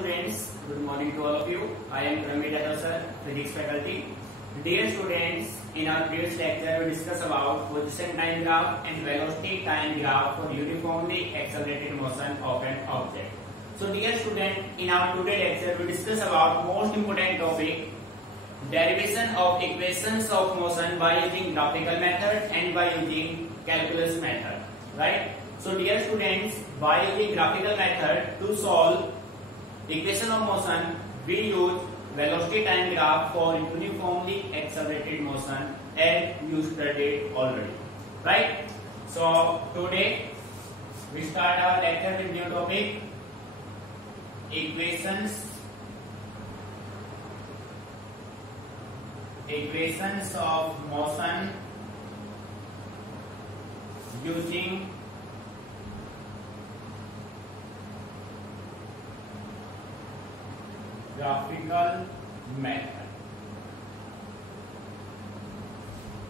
students, good morning to all of you. I am Pramit Yadav sir, physics faculty. Dear students, in our previous lecture we discussed about position time graph and velocity time graph for uniformly accelerated motion of an object. So dear student, in our today lecture we discuss about most important topic, derivation of equations of motion by using graphical method and by using calculus method, right? So dear students, by using graphical method to solve equation of motion, we use velocity time graph for uniformly accelerated motion as you studied already, right? So today we start our lecture with new topic, equations of motion using graphical method.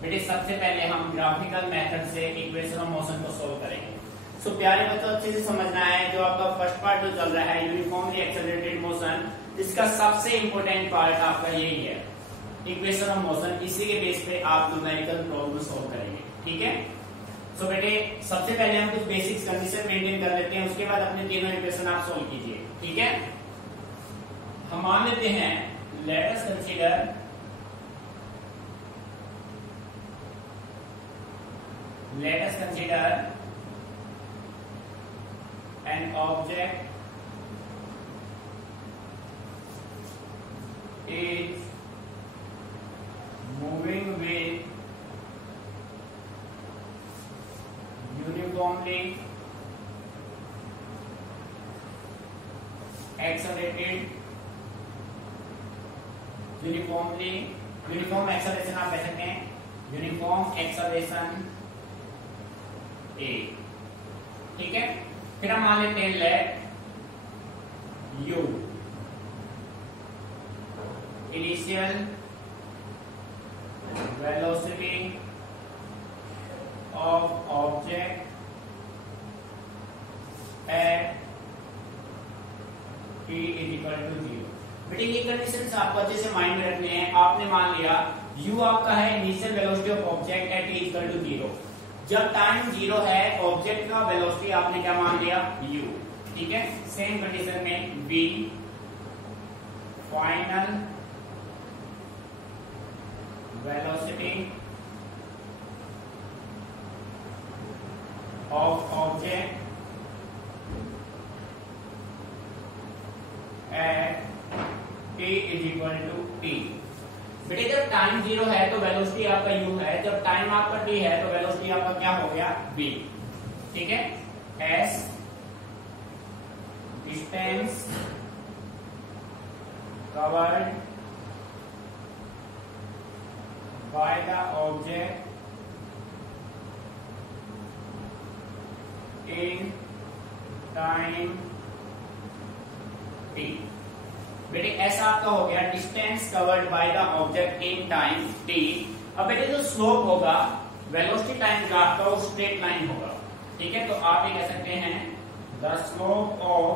बेटे सबसे पहले हम graphical method से equation of motion को solve करेंगे। सो प्यारे बच्चों, अच्छे से समझना है जो आपका फर्स्ट पार्ट जो चल रहा है यूनिफॉर्मली एक्सेलरेटेड मोशन, इसका सबसे इंपॉर्टेंट पार्ट आपका यही है इक्वेशन ऑफ मोशन। इसी के बेस पे आप न्यूमेरिकल प्रॉब्लम सोल्व करेंगे, ठीक है। सो बेटे सबसे पहले हम कुछ बेसिक्स कंडीशन मेंटेन कर लेते हैं, उसके बाद अपने तीनों इक्वेशन आप सोल्व कीजिए, ठीक है। हम मान लेते हैं, let us consider an object is moving with uniformly accelerated uniform acceleration आप कह सकते हैं, यूनिफॉर्म एक्सेलरेशन ए, ठीक है। फिर हम मान लेते हैं let u initial velocity of object at t equal to 0। बेटे ये कंडीशंस आपको अच्छे से माइंड में रखने हैं। आपने मान लिया u आपका है initial velocity of object at t equal to 0। जब टाइम 0 है ऑब्जेक्ट का वेलोसिटी आपने क्या मान लिया u, ठीक है। सेम कंडीशन में v final velocity of object at t is equal to t। बेटे जब टाइम 0 है तो वेलोसिटी आपका u है, जब टाइम आपका t है तो वेलोसिटी आपका क्या हो गया v, ठीक है। s distance covered by the object in time t। बेटे ऐसा आपका हो गया distance covered by the object in time t। अब बेटे जो स्लोप होगा वेलोसिटी टाइम ग्राफ का वो स्ट्रेट लाइन होगा, ठीक है। तो आप ये कह सकते हैं the slope of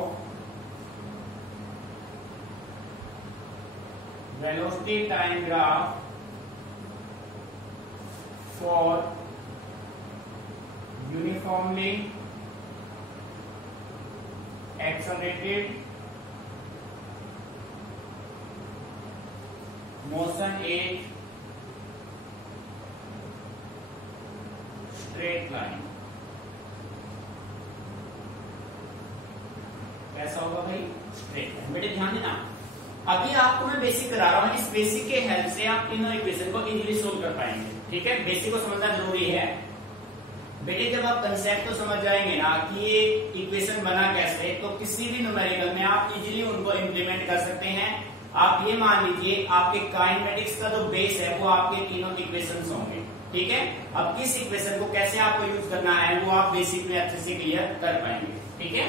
velocity time graph for uniformly accelerated motion एक स्ट्रेट लाइन। कैसा होगा भाई? Straight line. बेटे ध्यान देना, अभी आपको मैं बेसिक करा रहा हूं, इस बेसिक के हेल्प से आप तीनों इक्वेशन को इजीली सोल्व कर पाएंगे, ठीक है। बेसिक को समझना जरूरी है बेटे। जब आप कंसेप्ट को समझ जाएंगे ना कि ये इक्वेशन बना कैसे, तो किसी भी न्यूमेरिकल में आप इजीली उनको इंप्लीमेंट कर सकते हैं। आप ये मान लीजिए आपके काइनेमेटिक्स का जो बेस है वो आपके तीनों इक्वेशंस होंगे, ठीक है। अब किस इक्वेशन को कैसे आपको यूज करना है वो आप बेसिक में अच्छे से क्लियर कर पाएंगे, ठीक है।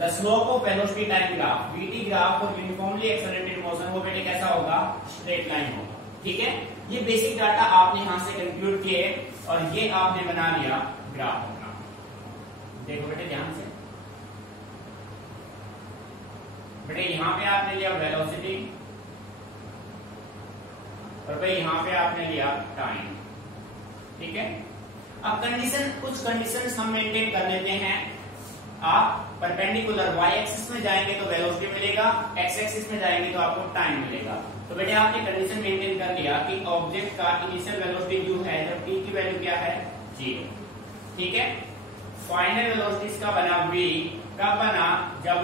The slope of velocity time graph VT graph और यूनिफॉर्मली एक्सेलरेटेड मोशन वो बेटे कैसा होगा? स्ट्रेट लाइन होगा, ठीक है। ये बेसिक डाटा आपने यहां से कंक्लूड किए और ये आपने बना लिया ग्राफ अपना। देखो बेटे ध्यान से, बेटे यहाँ पे आपने लिया वेलोसिटी और भाई यहाँ पे आपने लिया टाइम, ठीक है। अब कुछ कंडीशन हम मेंटेन कर लेते हैं। आप परपेंडिकुलर y एक्सिस में जाएंगे तो वेलोसिटी मिलेगा, x एक्सिस में जाएंगे तो आपको टाइम मिलेगा। तो बेटे आपने कंडीशन मेंटेन कर लिया कि ऑब्जेक्ट का इनिशियल वेलोसिटी जो है जब t की वैल्यू क्या है 0, ठीक है। फाइनल वेलोसिटी इसका बना v, कब बना जब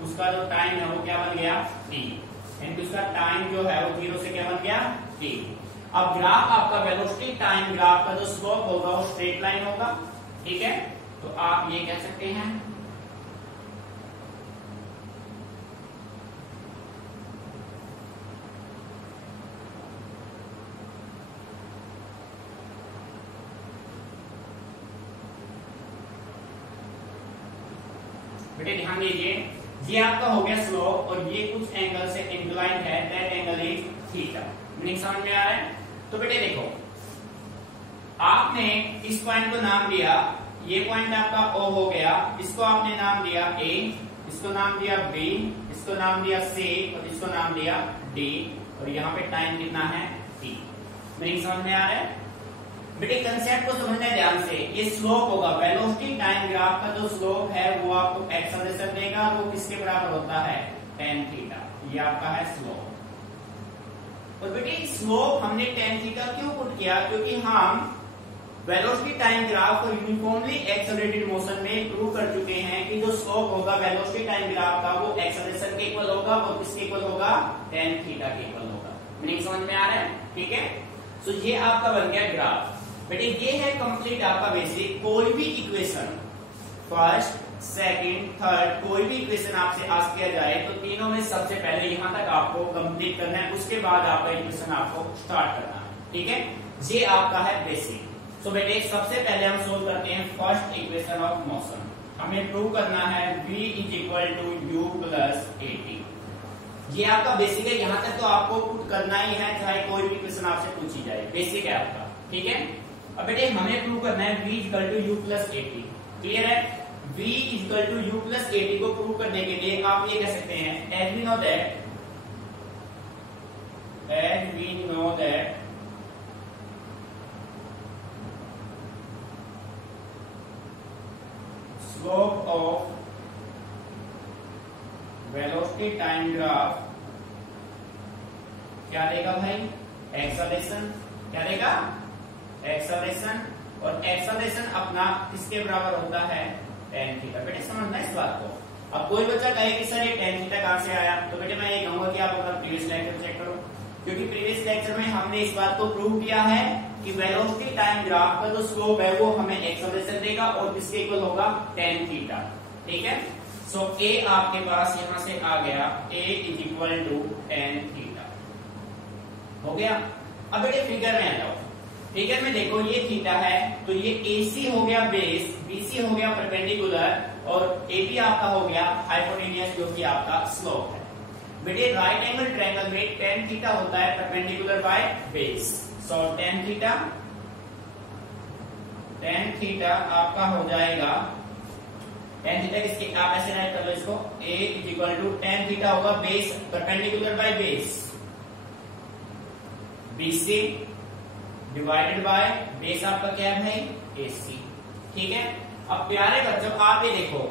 उसका जो टाइम है वो क्या बन गया t, यानी उसका टाइम जो है वो 0 से क्या बन गया t। अब ग्राफ आपका वेलोसिटी टाइम ग्राफ का जो स्लोप होगा वो स्ट्रेट लाइन होगा, ठीक है। तो आप ये कह सकते हैं बेटे ध्यान दीजिए, ये आपका हो गया स्लोप और ये कुछ एंगल से इंक्लाइंड है, that angle is theta. Meaning समझ में आ रहा है। तो बेटे देखो, आपने इस पॉइंट को नाम दिया, ये पॉइंट आपका O हो गया, इसको आपने नाम दिया A, इसको नाम दिया B, इसको नाम दिया C और इसको नाम दिया D, और यहाँ पे टाइम कितना है T। मीनिंग समझ में आ रहा है। बेटे कंसेप्ट को समझना है ध्यान से। ये स्लोप होगा, वेलोसिटी टाइम ग्राफ का जो स्लोप है वो आपको एक्सेलरेशन देगा, वो किसके बराबर होता है tan थीटा। ये आपका है स्लोप। और बेटे स्लोप हमने tan थीटा क्यों पुट किया, क्योंकि हम वेलोसिटी टाइम ग्राफ को यूनिफॉर्मली एक्सेलरेटेड मोशन में प्रूव कर चुके हैं कि जो स्लोप होगा वेलोसिटी टाइम ग्राफ का वो एक्सेलरेशन के इक्वल होगा और किसके इक्वल होगा tan थीटा के इक्वल होगा। मीनिंग समझ में आ रहा है, ठीक है। सो ये आपका बन गया ग्राफ। बेटे ये है कंप्लीट आपका बेसिक। कोई भी इक्वेशन फर्स्ट सेकंड थर्ड कोई भी इक्वेशन आपसे आस्क किया जाए तो तीनों में सबसे पहले यहां तक आपको कंप्लीट करना है, उसके बाद आपका इक्वेशन आपको स्टार्ट करना है, ठीक है। ये आपका है बेसिक। सो बेटे सबसे पहले हम सोल्व करते हैं फर्स्ट इक्वेशन ऑफ मोशन। हमें प्रूव करना है v is equal to u plus at। ये आपका बेसिक है, यहां तक तो आपको पुट करना ही है, चाहे कोई भी क्वेश्चन आपसे पूछी जाए, बेसिक है आपका, ठीक है। अब बेटे हमें प्रूव करना है v equal to u plus at। Clear है। v equal to u plus at को प्रूव करने के लिए आप ये कह सकते हैं as we know that slope of velocity time graph क्या देगा भाई, एक्सेलरेशन। क्या देगा, एक्सेलरेशन। और एक्सेलरेशन अपना किसके बराबर होता है tan थीटा। बेटे समझना इस बात को। अब कोई बच्चा कहे कि सर ये tan थीटा कहां से आया, तो बेटे मैं ये कहूंगा कि आप अपना प्रीवियस लेक्चर चेक करो, क्योंकि प्रीवियस लेक्चर में हमने इस बात को प्रूव किया है कि वेलोसिटी टाइम ग्राफ का जो स्लोप है वो हमें एक्सेलरेशन देगा और किसके इक्वल होगा tan थीटा, ठीक है। सो a आपके पास यहां से आ गया, a is equal to tan theta हो गया। अब बेटे फिगर में आ जाओ। फिगर में देखो ये थीटा है तो ये AC हो गया बेस, BC हो गया परपेंडिकुलर और AB आपका हो गया हाइपोटेन्यूज जो कि आपका स्लोप है। बेटे राइट एंगल ट्रायंगल में tan थीटा होता है perpendicular by base. So tan theta आपका हो जाएगा, tan थीटा किसके, आप ऐसे राइट कर लो इसको, A is equal to tan theta होगा base perpendicular by base BC divided by base आपका क्या है भाई AC, ठीक है। अब प्यारे बच्चों आप ये देखो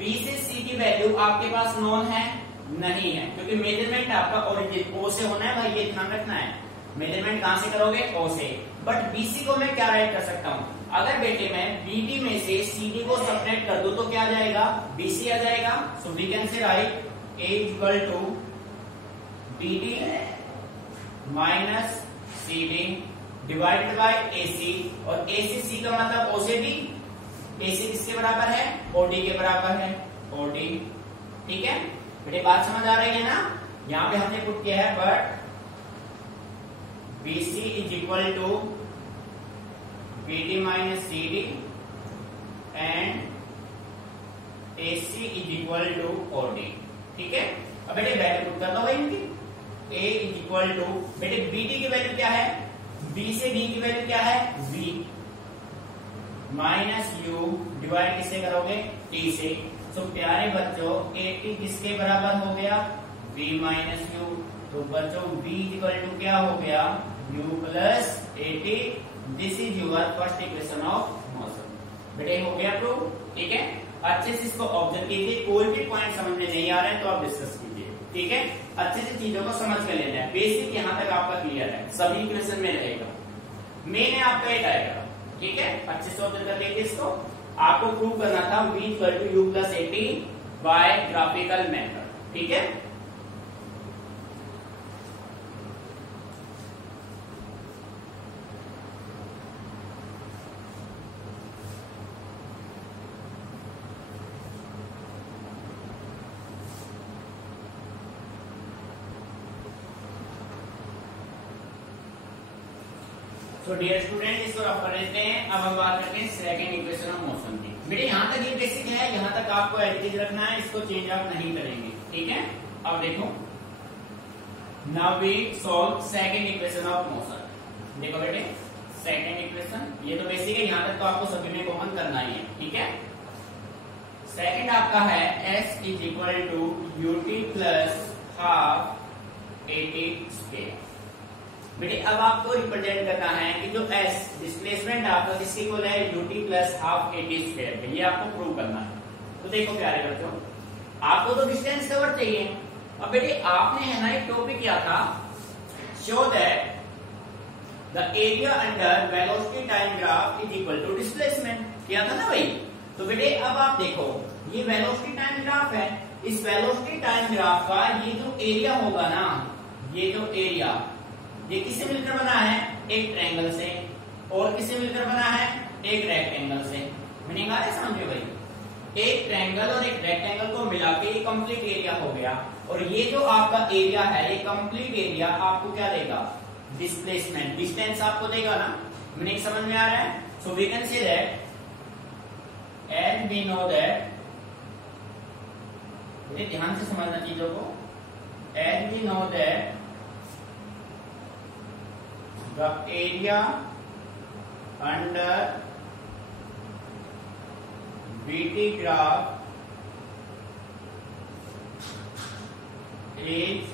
B से C की वैल्यू आपके पास नोन है नहीं है, क्योंकि मेजरमेंट आपका ओरिजिन O से होना है भाई, ये ध्यान रखना है। मेजरमेंट कहां से करोगे, O से। बट BC को मैं क्या राइट कर सकता हूं, अगर बेटे मैं BD में से CD को सब्ट्रैक्ट कर दूं तो क्या आ जाएगा, BC आ जाएगा। So we can say right A equal to BD minus CD divided by AC, और ACC का मतलब O से B, AC किसके बराबर है, OD के बराबर है, OD, ठीक है। बेटे बात समझ आ रही है ना। यहाँ पे हमने पुट किया है but BC is equal to BD minus CD and AC is equal to OD, ठीक है। अब बेटे वैल्यू पुट कर दो भाई इनकी। A इज इक्वल टू, बेटे BD की वैल्यू क्या है, B से D की वैल्यू क्या है V माइनस U डिवाइड किससे करोगे T से। तो प्यारे बच्चों 80 किसके बराबर हो गया, v माइनस यू। तो बच्चों v इक्वल टू क्या हो गया, u plus 80। This is your first equation of motion. बेटे हो गया प्रूव, ठीक है। अच्छे से इसको ऑब्जर्व कीजिए, कोई भी पॉइंट समझ में नहीं आ रहा है तो आप डिस्कस कीजिए, ठीक है। अच्छे से चीजों को समझ कर लेना है, बेसिक यहाँ तक आपका क्लियर है, सभी इक्वेशन में रहेगा, मेन है आपका एक आएगा, ठीक है। अच्छे से ऑब्जर्व कर लीजिए इसको। आपको प्रूव करना था v equal to u plus 80 by graphical method, ठीक है। तो डियर स्टूडेंट, इसको रफ कर लेते हैं। अब हम बात करते हैं सेकंड इक्वेशन ऑफ मोशन की। बेटे यहाँ तक ये बेसिक है, यहाँ तक आपको एडिटिव रखना है, इसको चेंज आप नहीं करेंगे, ठीक है। अब देखो, now we solve second equation of motion. देखो बेटे, सेकंड इक्वेशन ये तो बेसिक है, यहाँ तक तो आपको सभी में कॉमन करना ही है, ठीक है। सेकंड आपका है s is equal to u t plus half 80 square. बेटे अब आपको रिप्रेजेंट करना है कि जो s डिस्प्लेसमेंट आपका किसके इक्वल है, ut प्लस हाफ 80 स्क्वायर, ये आपको प्रूव करना है। तो देखो प्यारे बच्चों, आपको तो डिस्टेंस कवर चाहिए। अब बेटे आपने है ना एक टॉपिक किया था, show that the area under velocity time graph is equal to displacement, किया था ना भाई। तो बेटे अब आप देखो, ये वेलोसिटी टाइम ग्राफ है, इस वेलोसिटी टाइम ग्राफ का ये जो एरिया होगा ना, ये जो एरिया ये किससे मिलकर बना है, एक ट्रायंगल से, और किससे मिलकर बना है, एक रेक्टेंगल से। मीनिंग आ रहा है समझे भाई, एक ट्रायंगल और एक रेक्टेंगल को मिला के ये कंप्लीट एरिया हो गया। और ये जो आपका एरिया है, ये कंप्लीट एरिया आपको क्या देगा, डिस्प्लेसमेंट, डिस्टेंस आपको देगा ना। मीनिंग समझ में आ रहा है। So we can say that and we know that, ध्यान से समझना चीजों को, and we know that the area under BT graph is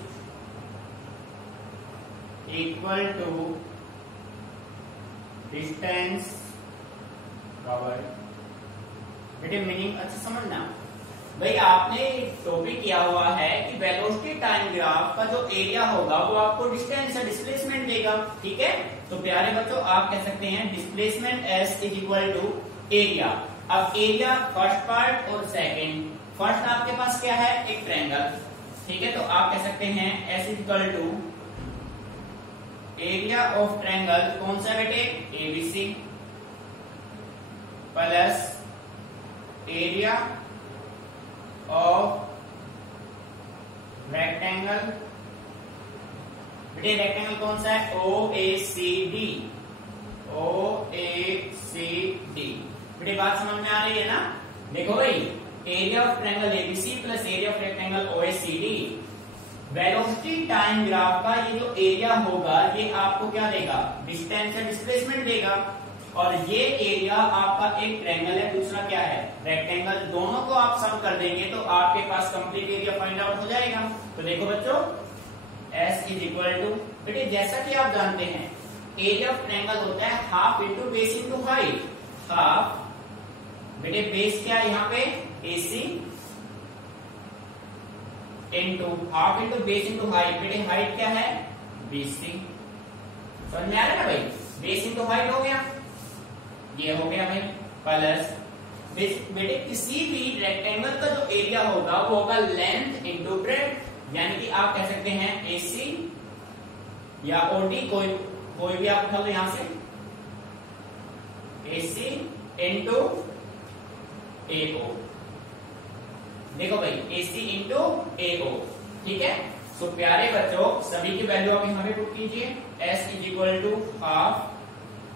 equal to distance covered। बेटे मीनिंग अच्छे समझना भाई, आपने टॉपिक किया हुआ है कि वेलोसिटी टाइम ग्राफ का जो एरिया होगा वो आपको डिस्टेंस या डिस्प्लेसमेंट देगा, ठीक है। तो प्यारे बच्चों आप कह सकते हैं displacement s is equal to area. अब एरिया फर्स्ट पार्ट और सेकंड, फर्स्ट आपके पास क्या है, एक ट्रायंगल, ठीक है। तो आप कह सकते हैं s is equal to area of triangle, कौन सा बेटे, ABC plus area of rectangle. बेटे रेक्टेंगल कौन सा है, OACD, OACD। बेटे बात समझ में आ रही है ना। देखो भाई, area of triangle ABC plus area of rectangle OACD, velocity time graph का ये जो एरिया होगा ये आपको क्या देगा, डिस्टेंस या डिस्प्लेसमेंट देगा। और ये एरिया आपका एक ट्रायंगल है, दूसरा क्या है, रेक्टेंगल, दोनों को आप सम कर देंगे तो आपके पास कंप्लीट एरिया फाइंड आउट हो जाएगा। तो देखो बच्चों, s इज इक्वल टू, बेटे जैसा कि आप जानते हैं एरिया ऑफ ट्रायंगल होता है half into base into height. Half, बेटे बेस क्या है यहाँ पे, AC into half into base into height, बेटे हाइट क्या है, BC। समझ में आ रहा है ना भाई, बेस इंटू हाइट हो गया, ये हो गया भाई, प्लस बेटे किसी भी रेक्टेंगल का जो एरिया होगा वो होगा लेंथ इंटू ब्रेड्थ, यानी कि आप कह सकते हैं AC या OD, कोई भी आप उठा लो यहां से, AC इंटू AO। देखो भाई AC इंटू AO, ठीक है। तो प्यारे बच्चों सभी की वैल्यू आप यहां पे पुट कीजिए, s is equal to half,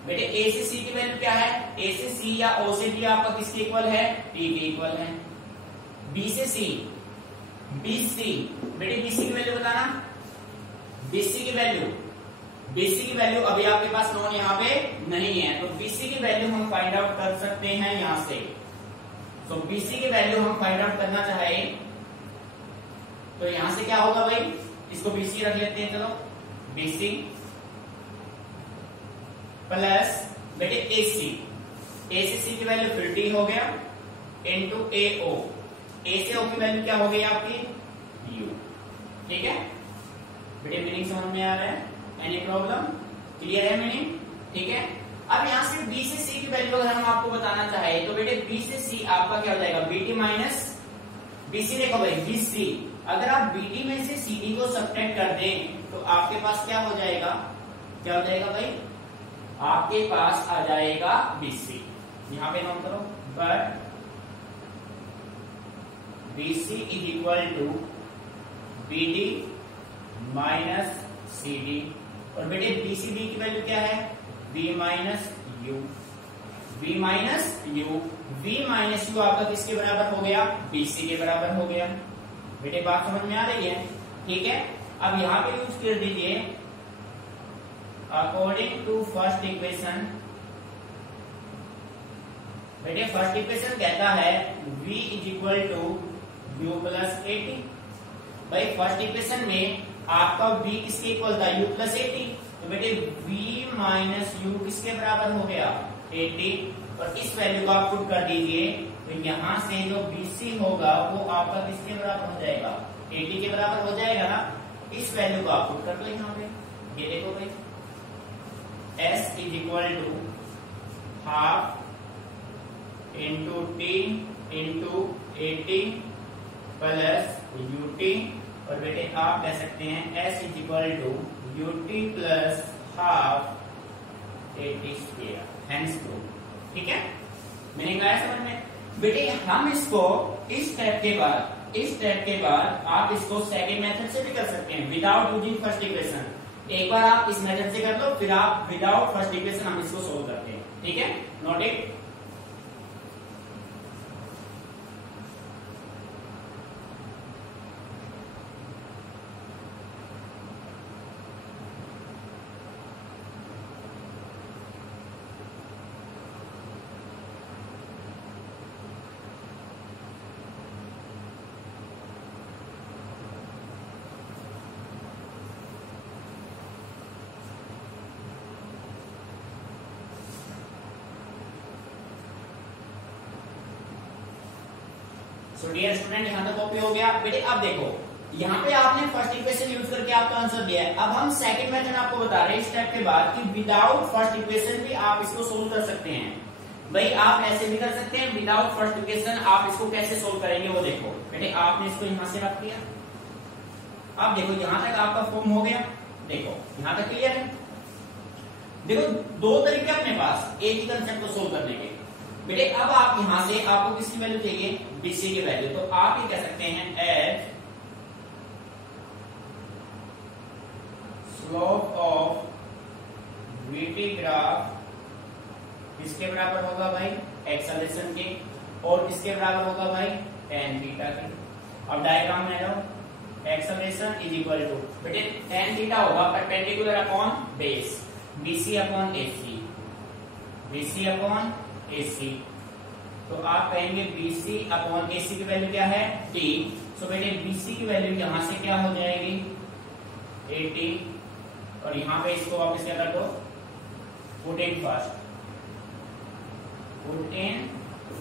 बेटे A से C की वैल्यू क्या है, A से C या O से D आपका किसके इक्वल है, T के इक्वल है। B से C, BC, बेटे BC की वैल्यू बताना, BC की वैल्यू अभी आपके पास नोन यहाँ पे नहीं है, तो BC की वैल्यू हम फाइंड आउट कर सकते हैं यहाँ से। सो BC की वैल्यू हम फाइंड आउट करना चाहे तो यहां से क्या होगा भाई, इसको BC रख लेते हैं, चलो BC प्लस बेटे AC, ACC की वैल्यू 50 हो गया इनटू AO, A से O की वैल्यू क्या हो गई आपकी U। ठीक है बेटे, मीनिंग समझ में आ रहा है? Any problem? क्लियर है मीनिंग? ठीक है। अब यहां से B से C की वैल्यू अगर हम आपको बताना चाहे तो बेटे B से C आपका क्या हो जाएगा, BT माइनस BC। देखो भाई BC, अगर आप BT में से CD को सब्ट्रैक्ट कर दें तो आपके पास क्या हो जाएगा, क्या हो जाएगा भाई, आपके पास आ जाएगा BC। यहां पे नोट करो, but BC is equal to BD minus CD। और बेटे BCD की वैल्यू क्या है, B minus U, B minus U, V minus U आपका किसके बराबर हो गया, BC के बराबर हो गया। बेटे बात समझ में आ रही है? ठीक है। अब यहां पे यूज कर दीजिए अकॉर्डिंग टू फर्स्ट इक्वेशन। बेटे फर्स्ट इक्वेशन कहता है V is equal to U plus 80। भाई फर्स्ट इक्वेशन में आपका V किसके इक्वल था, U प्लस 80। तो बेटे V माइनस U किसके बराबर हो गया, 80। और इस वैल्यू को आप पुट कर दीजिए तो यहां से जो BC होगा वो आपका किसके बराबर हो जाएगा, 80 के बराबर हो जाएगा ना। इस वैल्यू को आप पुट कर दो यहाँ पे, ये देखो भाई S is equal to half into T into 80 plus UT। और बेटे आप कह सकते हैं S is equal to UT plus half 80 square, hence two. ठीक है, मीनिंग आया समझ में? बेटे हम इसको इस स्टेप के बाद आप इसको सेकंड मेथड से भी कर सकते हैं विदाउट यूजिंग फर्स्ट इक्वेशन। एक बार आप इस मेथड से कर लो, फिर आप विदाउट फर्स्ट इक्वेशन हम इसको सोल्व करते हैं। ठीक है, note it. So dear student, यहां तक कॉपी हो गया। बेटे अब देखो यहाँ पे आपने फर्स्ट इक्वेशन यूज करके आपका आंसर दिया है। अब हम सेकंड मेथड आपको बता रहे हैं इस स्टेप के बाद कि विदाउट फर्स्ट इक्वेशन भी आप इसको सोल्व कर सकते हैं। भाई आप ऐसे भी कर सकते हैं विदाउट फर्स्ट इक्वेशन। आप इसको कैसे सोल्व करेंगे वो देखो। बेटे आपने इसको यहां से रख दिया, अब देखो यहां तक आपका फॉर्म हो गया। देखो यहां तक क्लियर है? देखो दो तरीके अपने पास एक ही कंसेप्ट को सोल्व करने के। बेटे अब आप यहां से आपको किसकी वैल्यू चाहिए, BC की वैल्यू। तो आप ये कह सकते हैं at slope of VT graph किसके बराबर होगा भाई, एक्सेलरेशन के, और किसके बराबर होगा भाई, tan थीटा के। अब डायग्राम में जाओ, एक्सेलरेशन इज इक्वल टू बेटे tan थीटा होगा perpendicular upon base, BC upon AC, BC upon AC। तो आप कहेंगे BC अपॉन AC की वैल्यू क्या है, T। सो बेटे BC की वैल्यू यहां से क्या हो जाएगी, 80। और यहां पे इसको वापस क्या कर दो, put in first, put in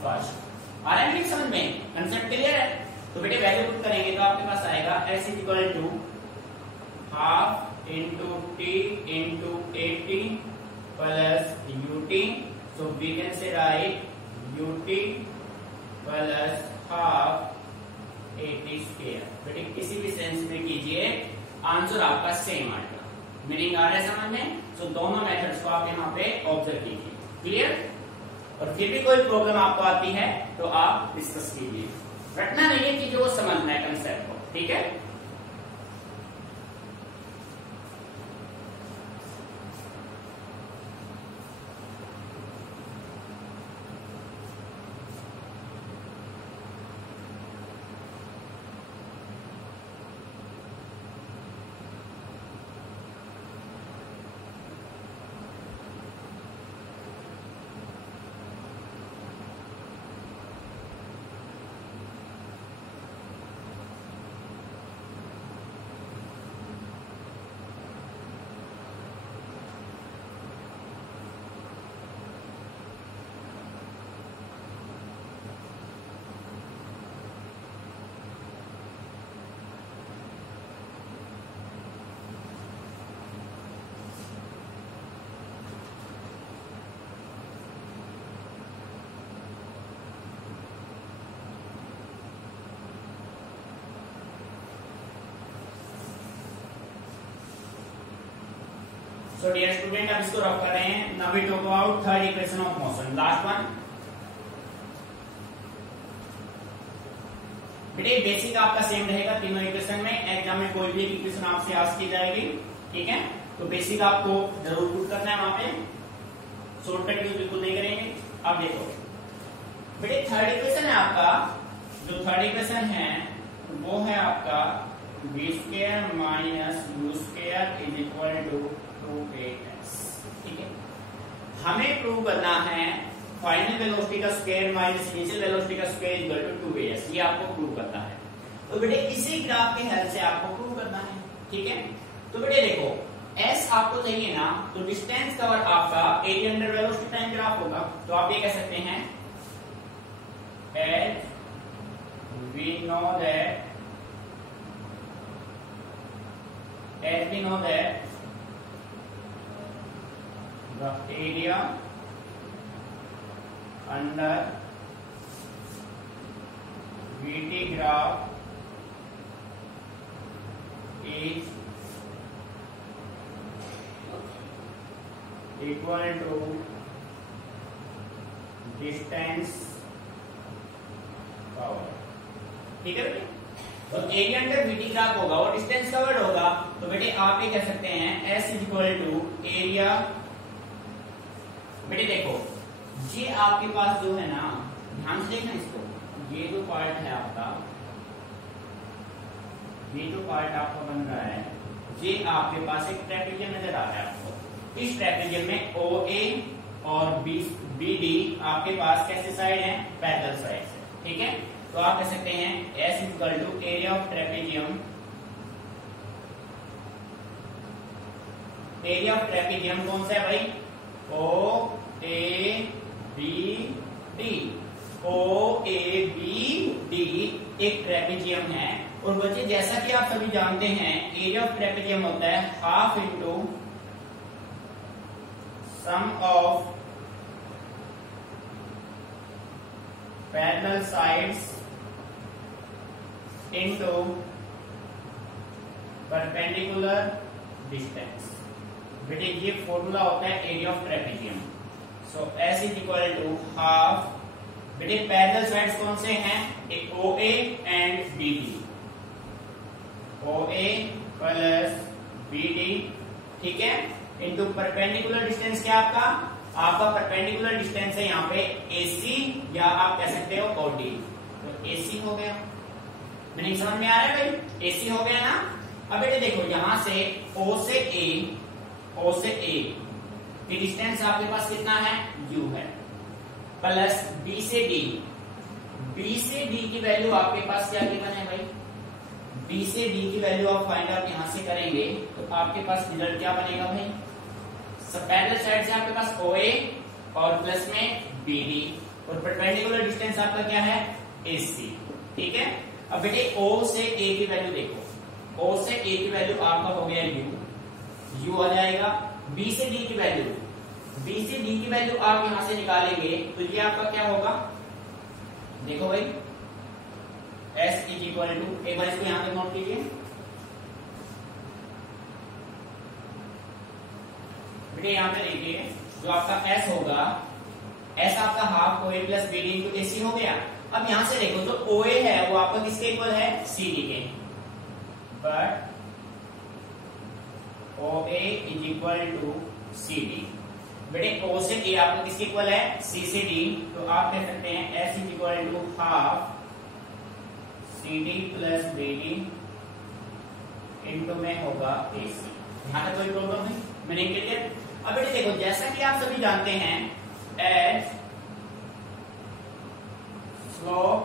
first. आ रहा है समझ में, कंसेप्ट क्लियर है? तो बेटे वैल्यू पुट करेंगे तो आपके पास आएगा S is equal to half into T into 80 plus UT। So we can say write UT plus half 80 square. बेटे किसी भी सेंस में कीजिए आंसर आपका सेम आएगा। मीनिंग आ रहा है समझ में? सो दोनों मेथड्स को आप यहाँ पे ऑब्जर्व कीजिए। क्लियर? और फिर भी कोई प्रॉब्लम आपको आती है तो आप डिस्कस कीजिए। रटना नहीं है कि जो समझना है कंसेप्ट को। ठीक है? सो डियर स्टूडेंट, अब इसको रफ कर रहे हैं. Now we talk about third equation of motion, last one. बेटे बेसिक आपका सेम रहेगा तीनों इक्वेशन में. एग्जाम में कोई भी इक्वेशन आपसे आस्क की जाएगी, ठीक है. तो बेसिक आपको जरूर पुट करना है वहां पे, शॉर्टकट यूज बिल्कुल नहीं करेंगे. अब देखो बेटे, थर्ड इक्वेशन है आपका, जो थर्ड इक्वेशन है वो है आपका v square minus u square is equal to 2ax. ठीक है, हमें प्रूव करना है फाइनल वेलोसिटी का स्क्वायर माइनस इनिशियल वेलोसिटी का स्क्वायर इक्वल टू 2as. ये आपको प्रूव करना है. तो बेटे इसी ग्राफ के हेल्प से आपको प्रूव करना है, ठीक है. तो बेटे देखो, s आपको चाहिए ना, तो डिस्टेंस कवर आपका area under velocity time graph होगा. तो आप ये कह सकते हैं as we know that the area under VT graph is equal to distance covered. ठीक है बेटे, तो एरिया अंडर वीटी ग्राफ होगा और डिस्टेंस कवर्ड होगा. तो बेटे आप ये कह सकते हैं S is equal to area. बेटे देखो, ये आपके पास जो है ना, ध्यान से देखना इसको, ये जो पार्ट है आपका, ये जो पार्ट आपका बन रहा है, ये आपके पास एक ट्रेपेजियम नजर आ रहा है आपको. इस ट्रेपेजियम में OA और BD आपके पास कैसे साइड है, पैरेलल साइड है. ठीक है, तो आप कह सकते हैं S equal to area of trapezium. Area of trapezium कौन सा है भाई, OABD. OABD एक ट्रेपेजियम है. और बच्चे जैसा कि आप सभी जानते हैं, एरिया ऑफ ट्रेपेजियम होता है half into sum of parallel sides into perpendicular distance. बेटे ये फॉर्मूला होता है area of trapezium. So S is equal to half. बेटे पैरेलल साइड्स कौन से हैं, OA and BD. OA plus BD, ठीक है, इनटू परपेंडिकुलर डिस्टेंस. क्या आपका परपेंडिकुलर डिस्टेंस है यहाँ पे AC, या आप कह सकते हो OD. तो AC हो गया. मीनिंग समझ में आ रहा है भाई, AC हो गया ना. अब बेटे देखो, यहां से O से A की डिस्टेंस आपके पास कितना है, U है, प्लस B से D की वैल्यू आपके पास क्या गिवन है भाई, B से D की वैल्यू आप फाइंड आउट यहां से करेंगे तो आपके पास रिजल्ट क्या बनेगा भाई. पैरेलल साइड से आपके पास OA और प्लस में BD और परपेंडिकुलर डिस्टेंस आपका क्या है, AC. ठीक है, अब बेटे O से A की वैल्यू देखो, O से A की वैल्यू आपका हो गया U आ जाएगा. B से D की वैल्यू आप यहां से निकालेंगे तो ये आपका क्या होगा, देखो भाई, S इज इक्वल टू, एक बार इसको यहां पे नोट कीजिए बेटे. यहां पे देखिए, जो आपका S होगा, S आपका half OA plus BD into AC हो गया. अब यहां से देखो, जो OA है वो आपका किसके इक्वल है, CD के. But OA is equal to CD. बेटे O से A आपका किसके इक्वल है, C से D. तो आप कह सकते हैं S is equal to half CD plus BD into में होगा AC. यहाँ तक कोई प्रॉब्लम नहीं, मैंने क्लियर. अब बेटे देखो, जैसा कि आप सभी जानते हैं, एज स्लोप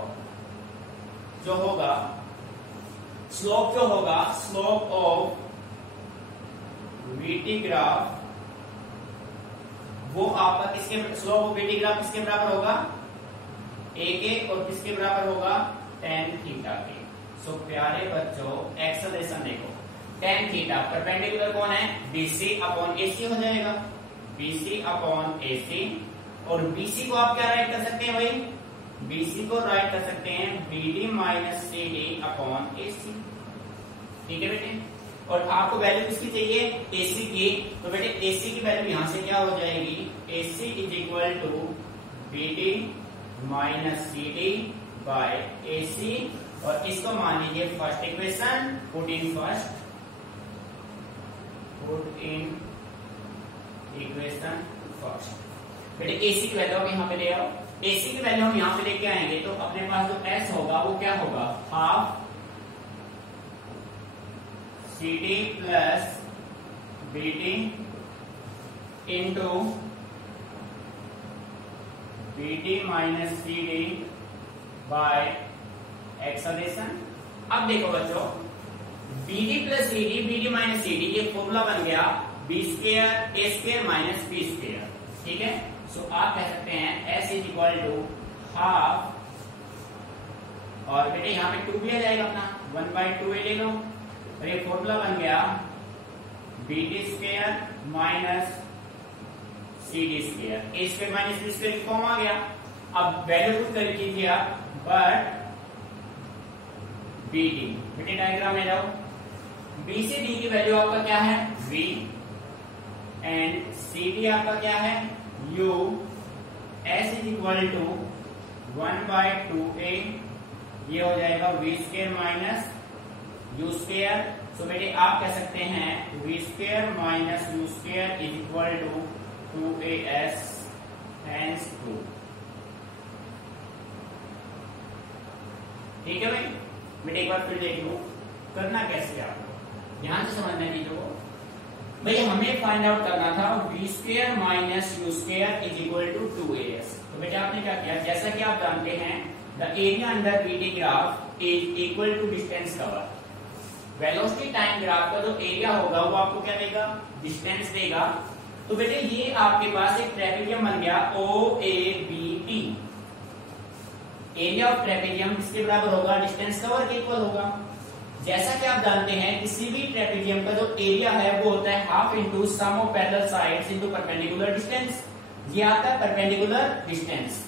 जो होगा, स्लोप ऑफ VT ग्राफ, वो आपका किसके, स्लोप ऑफ VT ग्राफ किसके बराबर होगा, A के, और किसके बराबर होगा, tan थीटा के. सो प्यारे बच्चों, एक्सेलरेशन देखो, tan थीटा परपेंडिकुलर कौन है, BC अपॉन AC हो जाएगा. BC अपॉन AC, और BC को आप क्या राइट कर सकते हैं भाई, BC को राइट कर सकते हैं BD minus CD upon AC. ठीक है बेटे. और आपको वैल्यू किसकी चाहिए, AC की। तो बेटे AC की वैल्यू यहां से क्या हो जाएगी, AC is equal to BD minus CD by AC, और इसको मान लीजिए first equation, put in equation first. बेटे AC की वैल्यू आप यहां पे ले आओ, AC की वैल्यू हम यहां पे लेके आएंगे तो अपने पास जो S होगा वो क्या होगा, half CD plus BD into BD minus CD by acceleration. अब देखो बच्चों, BD plus CD, BD minus CD, ये फॉर्मूला बन गया B square A square minus B square, ठीक है। सो आप कह सकते हैं S is equal to half, और बेटे यहाँ पे 2 भी आ जाएगा अपना, 1/2 ले लो, और ये फॉर्मूला बन गया BD square minus CD square, A square minus B square form आ गया। अब वैल्यू पुट कर कीजिए आप, बट BD, बेटे डायग्राम में जाओ, B से D की वैल्यू आपका क्या है, V, एंड CD आपका क्या है, U, S is equal to 1/2A, ये हो जाएगा V square minus U square. So बेटे आप कह सकते हैं V square minus U square is equal to 2AS hence 2, ठीक है भाई। बेटे एक बार फिर देख लो, करना कैसे आपको, ध्यान से समझना चीजों को। भाई हमें फाइंड आउट करना था V square minus U square is equal to 2AS। तो बेटा आपने क्या किया, जैसा कि आप जानते हैं the area under BD graph is equal to distance cover. Velocity time graph का जो एरिया होगा वो आपको क्या देगा, डिस्टेंस देगा। तो बेटे ये आपके पास एक ट्रेपेजियम बन गया OABT। एरिया ऑफ ट्रेपेजियम किसके बराबर होगा, डिस्टेंस कवर के इक्वल होगा। जैसा कि आप जानते हैं किसी भी ट्रेपेजियम का जो एरिया है वो होता है half into sum of parallel sides into perpendicular distance, ये आता है परपेंडिकुलर डिस्टेंस।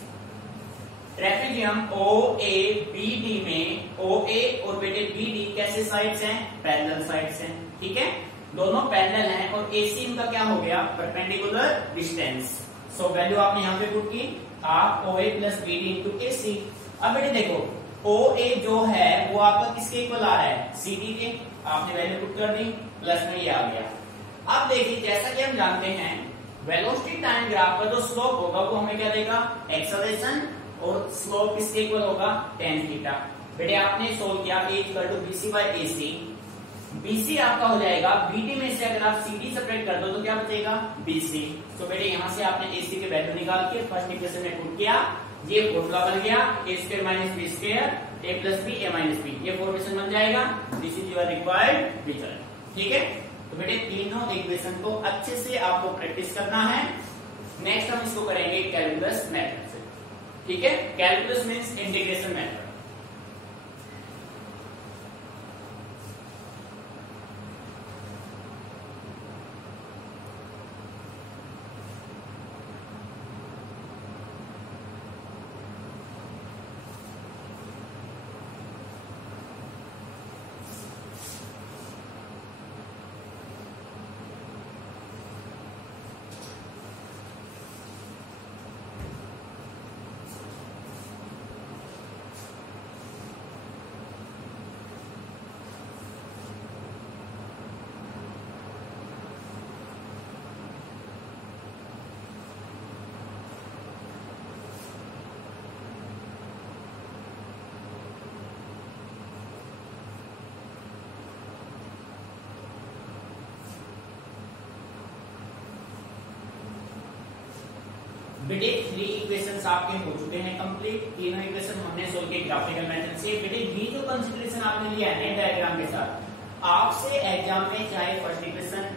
ट्रेपेजियम OABD में OA और बेटे BD कैसे साइड्स हैं, पैरेलल साइड्स हैं, ठीक है, दोनों पैरेलल हैं, और AC इनका क्या हो गया, परपेंडिकुलर डिस्टेंस। सो वैल्यू आपने यहाँ पे पुट की, half OA plus BD into AC। अब बेटे देखो OA जो है वो आपका किसके इक्वल आ रहा है, CD के, आपने वैल्यू पुट कर दी, प्लस में ये आ गया। अब देखिए जैसा कि हम जानते हैं वेलोसिटी टाइम ग्राफ का जो स्लोप होगा वो हमें क्या देगा, एक्सेलरेशन, और स्लोप किसके इक्वल होगा, tan थीटा। बेटे आपने सोल्व किया A equal to BC by AC, BC आपका हो जाएगा, BD में से अगर आप CD सेपरेट कर दो तो क्या बचेगा, BC। तो बेटे यहाँ से आपने AC की वैल्यू निकाल के फर्स्ट इक्वेशन में पुट किया, ये फॉर्मूला बन गया A square minus B square, A plus B A minus B, ये फॉर्मेशन बन जाएगा, this is your required result, ठीक है। तो बेटे तीनों इक्वेशन को अच्छे से आपको प्रैक्टिस करना है। नेक्स्ट हम इसको करेंगे कैलकुलस मेथड से, ठीक है। Calculus means integration method. बेटे 3 इक्वेशंस आपके हो चुके हैं कंप्लीट, तीनों इक्वेशन हमने सोल्व किए ग्राफिकल मेथड से। बेटे ये जो कंसीडरेशन आपने लिया है डायग्राम के साथ, आपसे एग्जाम में चाहे फर्स्ट इक्वेशन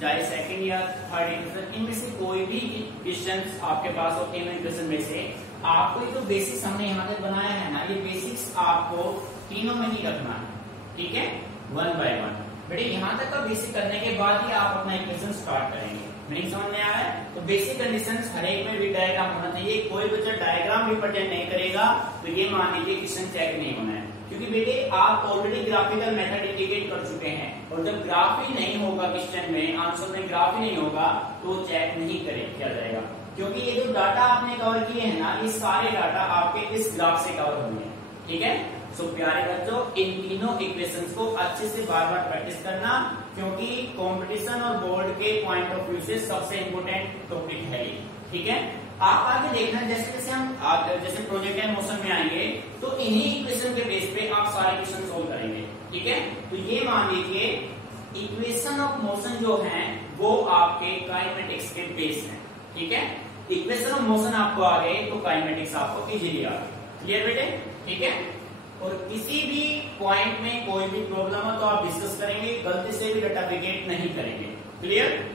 चाहे सेकंड या थर्ड इक्वेशन, इनमें से कोई भी क्वेश्चंस आपके पास हो तीनों इक्वेशन में से, आपको ये जो बेसिक्स हमने यहाँ तक बनाया है ना, ये बेसिक्स आपको तीनों में ही रखना है, ठीक है, 1 बाय 1। बेटे यहाँ तक का बेसिक करने के बाद ही आप अपना इक्वेशन स्टार्ट करेंगे। मीनिंग समझ में आया है? तो बेसिक कंडीशंस हर एक में भी डायग्राम होना चाहिए। कोई बच्चा डायग्राम भी प्रेजेंट नहीं करेगा तो ये मान लीजिए क्वेश्चन चेक नहीं होना है। क्योंकि बेटे आप ऑलरेडी ग्राफिकल मेथड इंडिकेट कर चुके हैं, और जब ग्राफ ही नहीं होगा क्वेश्चन में, आंसर में ग्राफ ही नहीं होगा तो चेक नहीं किया जाएगा, क्योंकि ये जो डाटा आपने कवर किए हैं ना, ये सारे डाटा आपके इस ग्राफ से कवर होंगे। ठीक है, सो प्यारे बच्चों, इन तीनों इक्वेशंस को अच्छे से बार बार प्रैक्टिस करना, क्योंकि कंपटीशन और बोर्ड के पॉइंट ऑफ व्यू से सबसे इंपोर्टेंट टॉपिक है ये। ठीक है, आप आगे देखना, जैसे जैसे हम जैसे प्रोजेक्टाइल मोशन में आएंगे तो इन्हीं इक्वेशन के बेस पे आप सारे क्वेश्चन सोल्व करेंगे। ठीक है, तो ये मान लीजिए इक्वेशन ऑफ मोशन जो है वो आपके काइनेमेटिक्स के बेस हैं। ठीक है, इक्वेशन ऑफ मोशन आपको आ गए तो काइनेमेटिक्स आपको इजीली आ गए। क्लियर बेटे? ठीक है, और किसी भी पॉइंट में कोई भी प्रॉब्लम हो तो आप डिस्कस करेंगे, गलती से भी डाटा वेकेट नहीं करेंगे। क्लियर?